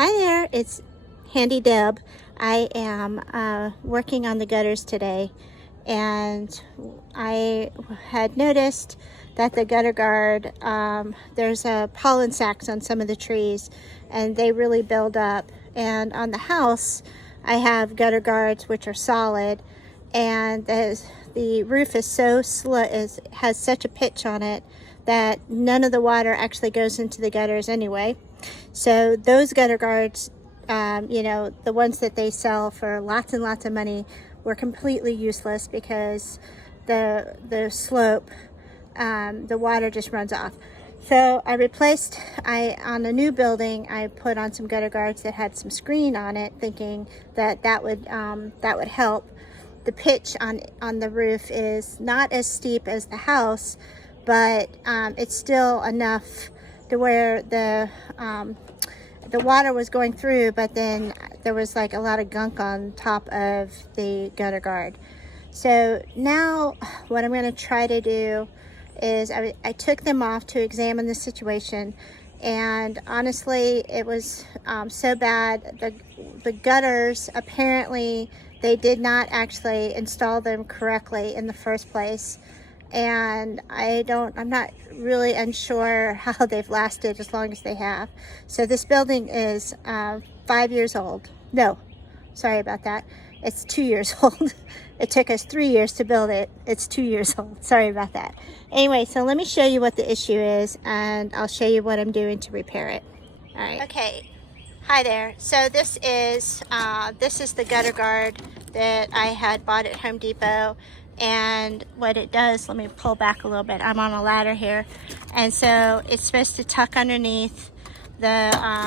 Hi there, it's Handy Deb. I am working on the gutters today, and I had noticed that the gutter guard, there's pollen sacs on some of the trees, and they really build up. And on the house, I have gutter guards which are solid, and the roof is so has such a pitch on it that none of the water actually goes into the gutters anyway. So those gutter guards, the ones that they sell for lots and lots of money, were completely useless because the slope, the water just runs off. So I replaced, on a new building, I put on some gutter guards that had some screen on it, thinking that would help. The pitch on the roof is not as steep as the house, but it's still enough to where the water was going through, but then there was like a lot of gunk on top of the gutter guard. So now what I'm going to try to do is I took them off to examine the situation, and honestly it was so bad. The gutters, apparently they did not actually install them correctly in the first place, and I'm not really unsure how they've lasted as long as they have. So this building is 5 years old. No, sorry about that. It's 2 years old. It took us 3 years to build it. It's 2 years old. Sorry about that. Anyway, so let me show you what the issue is, and I'll show you what I'm doing to repair it. All right. Okay. Hi there. So this is the gutter guard that I had bought at Home Depot. And what it does, let me pull back a little bit. I'm on a ladder here. And so it's supposed to tuck underneath the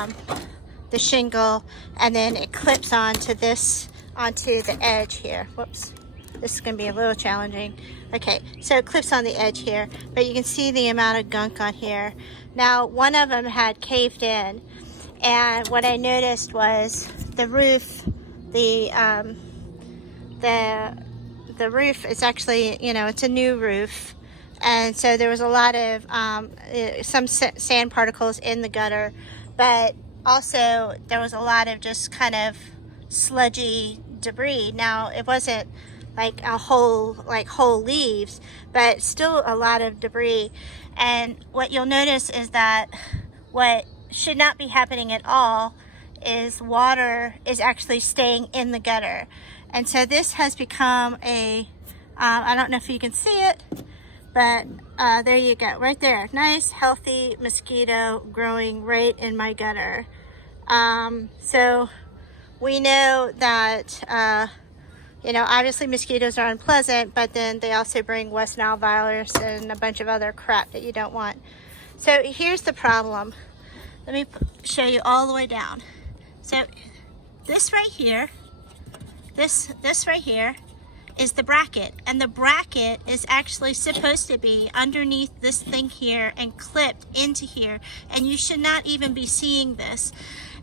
shingle, and then it clips onto the edge here. Whoops. This is going to be a little challenging. Okay, so it clips on the edge here, but you can see the amount of gunk on here. Now, one of them had caved in, and what I noticed was the roof, the roof is actually, it's a new roof, and so there was a lot of some sand particles in the gutter, but also there was a lot of just kind of sludgy debris. Now, it wasn't like whole leaves, but still a lot of debris. And what you'll notice is that what should not be happening at all is water is actually staying in the gutter. And so this has become I don't know if you can see it, but there you go, right there. Nice, healthy mosquito growing right in my gutter. So we know that, obviously mosquitoes are unpleasant, but then they also bring West Nile virus and a bunch of other crap that you don't want. So here's the problem. Let me show you all the way down. So this right here, this right here is the bracket, and the bracket is actually supposed to be underneath this thing here and clipped into here, and you should not even be seeing this.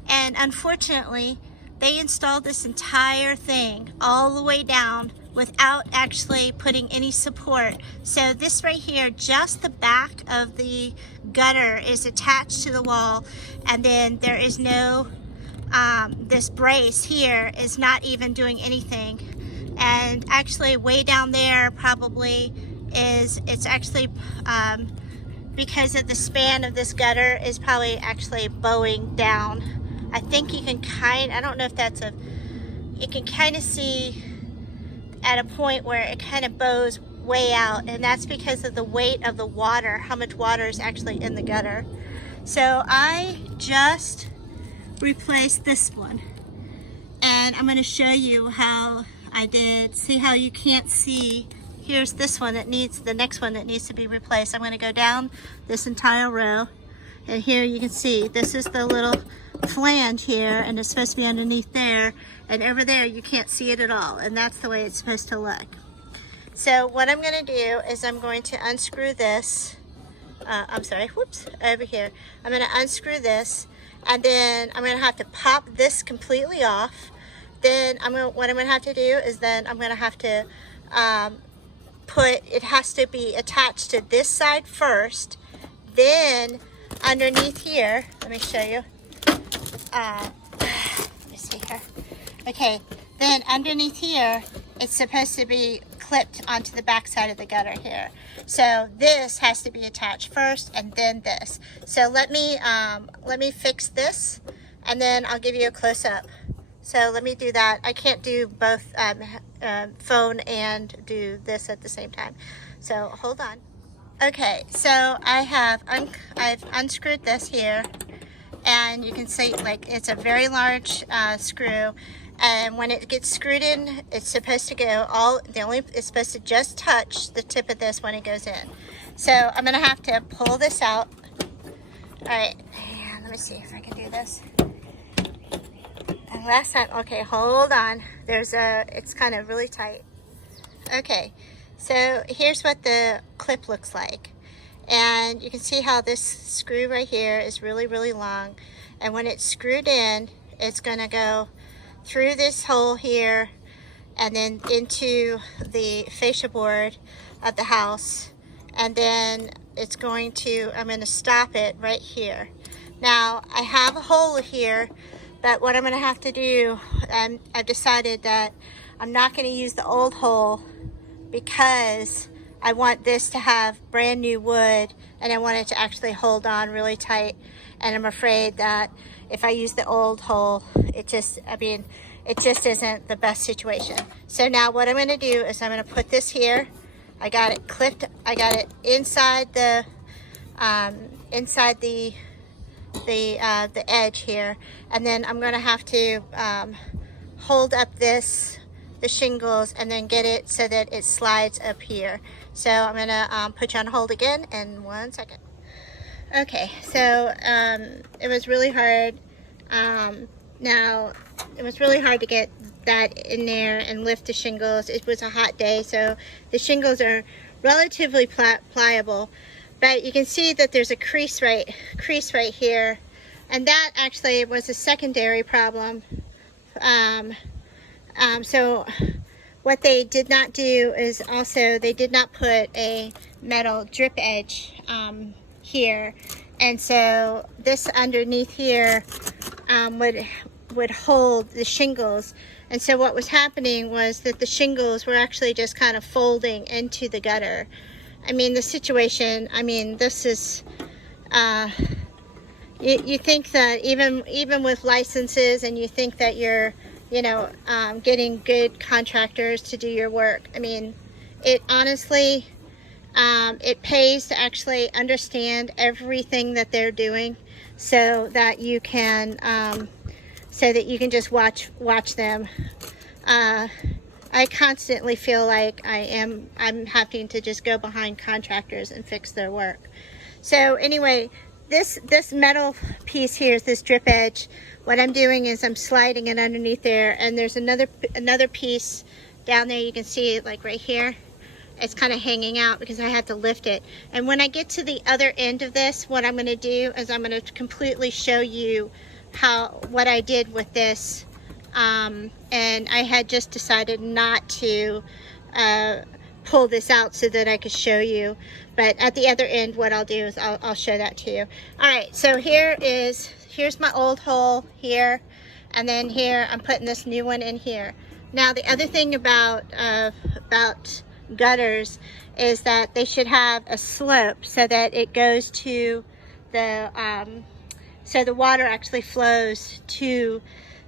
And unfortunately, they installed this entire thing all the way down without actually putting any support. So this right here, just the back of the gutter is attached to the wall, and then there is no this brace here is not even doing anything. And actually way down there probably it's actually because of the span of this gutter is probably actually bowing down. I think you can I don't know if that's you can kind of see at a point where it kind of bows way out, and that's because of the weight of the water, how much water is actually in the gutter. So I just replaced this one, and I'm going to show you how I did. See how you can't see? Here's this one the next one that needs to be replaced. I'm going to go down this entire row, and here you can see this is the little flange here, and it's supposed to be underneath there, and over there you can't see it at all, and that's the way it's supposed to look. So what I'm going to do is I'm going to unscrew this. Over here. I'm going to unscrew this, and then I'm going to have to pop this completely off. Then what I'm going to have to do is then I'm going to have to it has to be attached to this side first. Then underneath here, let me show you. let me see here. Okay, then underneath here, it's supposed to be clipped onto the back side of the gutter here. So this has to be attached first and then this. So let me fix this and then I'll give you a close-up. So let me do that. I can't do both phone and do this at the same time. So hold on. Okay, so I've unscrewed this here, and you can see like it's a very large screw. And when it gets screwed in, it's supposed to go it's supposed to just touch the tip of this when it goes in. So I'm gonna have to pull this out. All right, let me see if I can do this. And last time, okay, hold on. It's kind of really tight. Okay, so here's what the clip looks like. And you can see how this screw right here is really, really long. And when it's screwed in, it's gonna go through this hole here and then into the fascia board of the house, and then I'm going to stop it right here. Now I have a hole here, but what I'm going to have to do, I've decided that I'm not going to use the old hole because I want this to have brand new wood and I want it to actually hold on really tight, and I'm afraid that if I use the old hole, it just isn't the best situation. So now what I'm going to do is I'm going to put this here. I got it clipped. I got it inside the edge here, and then I'm going to have to hold up the shingles and then get it so that it slides up here. So I'm going to put you on hold again in 1 second. Okay, so it was really hard. Now, it was really hard to get that in there and lift the shingles. It was a hot day, so the shingles are relatively pliable, but you can see that there's a crease right here, and that actually was a secondary problem. So what they did not do is also they did not put a metal drip edge here, and so this underneath here would hold the shingles. And so what was happening was that the shingles were actually just kind of folding into the gutter. I mean, the situation, this is you think that even with licenses, and you think that you're getting good contractors to do your work, I mean, it honestly it pays to actually understand everything that they're doing, so that you can just watch them. I constantly feel like I'm having to just go behind contractors and fix their work. So anyway, this metal piece here is this drip edge. What I'm doing is I'm sliding it underneath there, and there's another piece down there. You can see it like right here. It's kind of hanging out because I had to lift it. And when I get to the other end of this, what I'm going to do is I'm going to completely show you what I did with this. And I had just decided not to pull this out so that I could show you. But at the other end, what I'll do is I'll show that to you. All right, so here's my old hole here, and then here I'm putting this new one in here. Now the other thing about gutters is that they should have a slope so that it goes to so the water actually flows to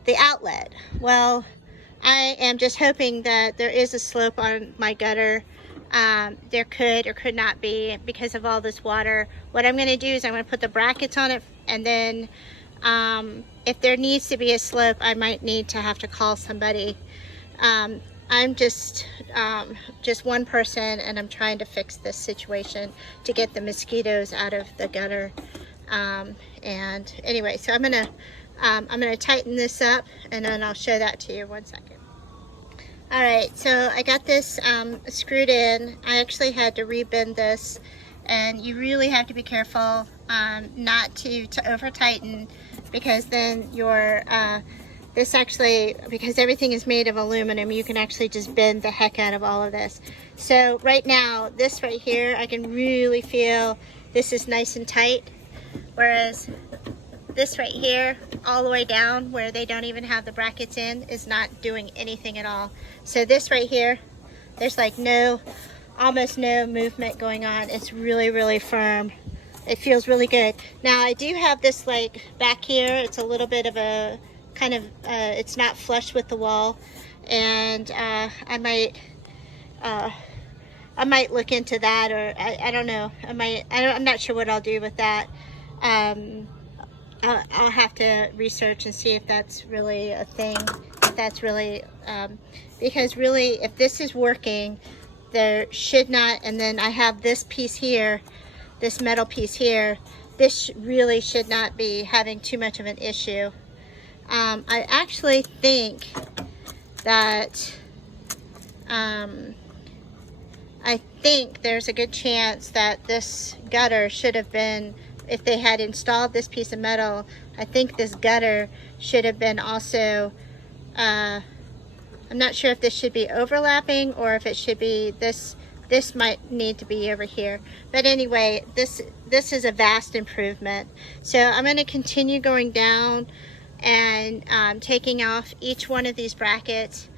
the outlet. Well, I am just hoping that there is a slope on my gutter. There could or could not be because of all this water. What I'm going to do is I'm going to put the brackets on it, and then if there needs to be a slope, I might need to have to call somebody. I'm just one person, and I'm trying to fix this situation to get the mosquitoes out of the gutter. And anyway, so I'm gonna tighten this up, and then I'll show that to you. 1 second. All right, so I got this screwed in. I actually had to rebend this, and you really have to be careful not to over tighten, because then because everything is made of aluminum, you can actually just bend the heck out of all of this. So right now, this right here, I can really feel this is nice and tight, whereas this right here, all the way down where they don't even have the brackets in is not doing anything at all. So this right here, there's like almost no movement going on. It's really, really firm. It feels really good. Now I do have this like back here, it's a little bit of a kind of, it's not flush with the wall, and I might look into that, or I don't know. I'm not sure what I'll do with that. I'll have to research and see if that's really a thing. If that's really, because really, if this is working, there should not, and then I have this piece here, this metal piece here, this really should not be having too much of an issue. I actually think that, I think there's a good chance that this gutter should have been, if they had installed this piece of metal, I think this gutter should have been also, I'm not sure if this should be overlapping or if it should be this might need to be over here. But anyway, this is a vast improvement. So I'm going to continue going down and taking off each one of these brackets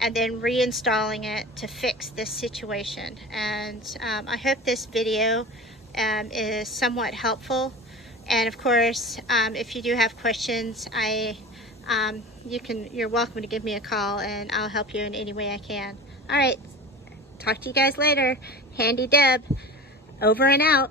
and then reinstalling it to fix this situation. And I hope this video is somewhat helpful. And of course, if you do have questions, you're welcome to give me a call, and I'll help you in any way I can. All right, talk to you guys later. Handy Deb, over and out.